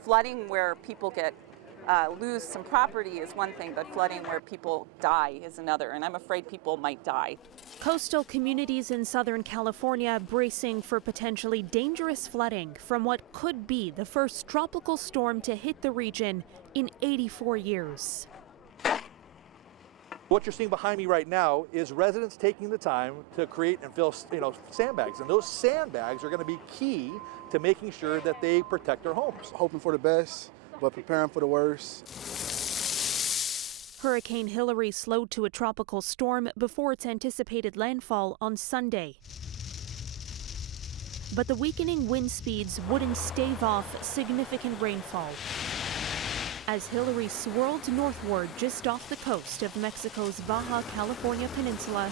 Flooding where people lose some property is one thing, but flooding where people die is another, and I'm afraid people might die. Coastal communities in Southern California bracing for potentially dangerous flooding from what could be the first tropical storm to hit the region in 84 years. What you're seeing behind me right now is residents taking the time to create and fill, sandbags, and those sandbags are going to be key to making sure that they protect their homes. Hoping for the best, but preparing for the worst. Hurricane Hilary slowed to a tropical storm before its anticipated landfall on Sunday. But the weakening wind speeds wouldn't stave off significant rainfall. As Hilary swirled northward just off the coast of Mexico's Baja California Peninsula,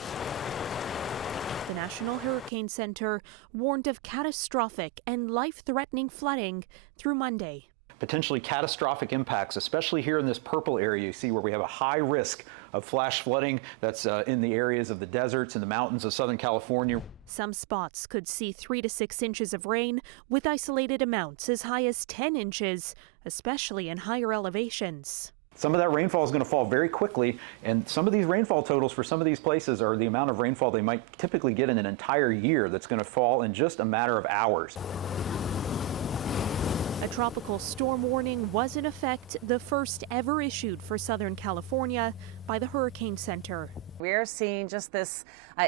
the National Hurricane Center warned of catastrophic and life-threatening flooding through Monday. Potentially catastrophic impacts, especially here in this purple area you see where we have a high risk of flash flooding. That's in the areas of the deserts and the mountains of Southern California. Some spots could see 3 to 6 inches of rain, with isolated amounts as high as 10 inches, especially in higher elevations. Some of that rainfall is going to fall very quickly, and some of these rainfall totals for some of these places are the amount of rainfall they might typically get in an entire year that's going to fall in just a matter of hours. A tropical storm warning was in effect, the first ever issued for Southern California by the Hurricane Center. We're seeing just this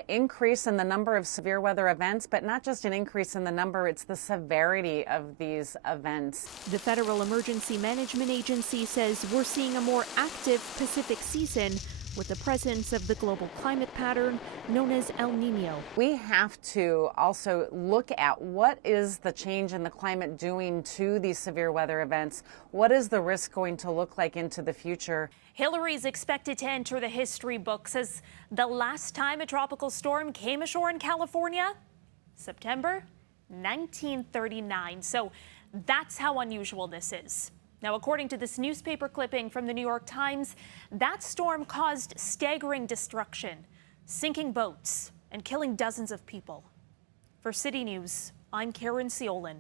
increase in the number of severe weather events, but not just an increase in the number, it's the severity of these events. The Federal Emergency Management Agency says we're seeing a more active Pacific season with the presence of the global climate pattern known as El Nino. We have to also look at what is the change in the climate doing to these severe weather events. What is the risk going to look like into the future? Hilary is expected to enter the history books as the last time a tropical storm came ashore in California, September 1939. So that's how unusual this is. Now, according to this newspaper clipping from the New York Times, that storm caused staggering destruction, sinking boats and killing dozens of people. For City News, I'm Caryn Ceolin.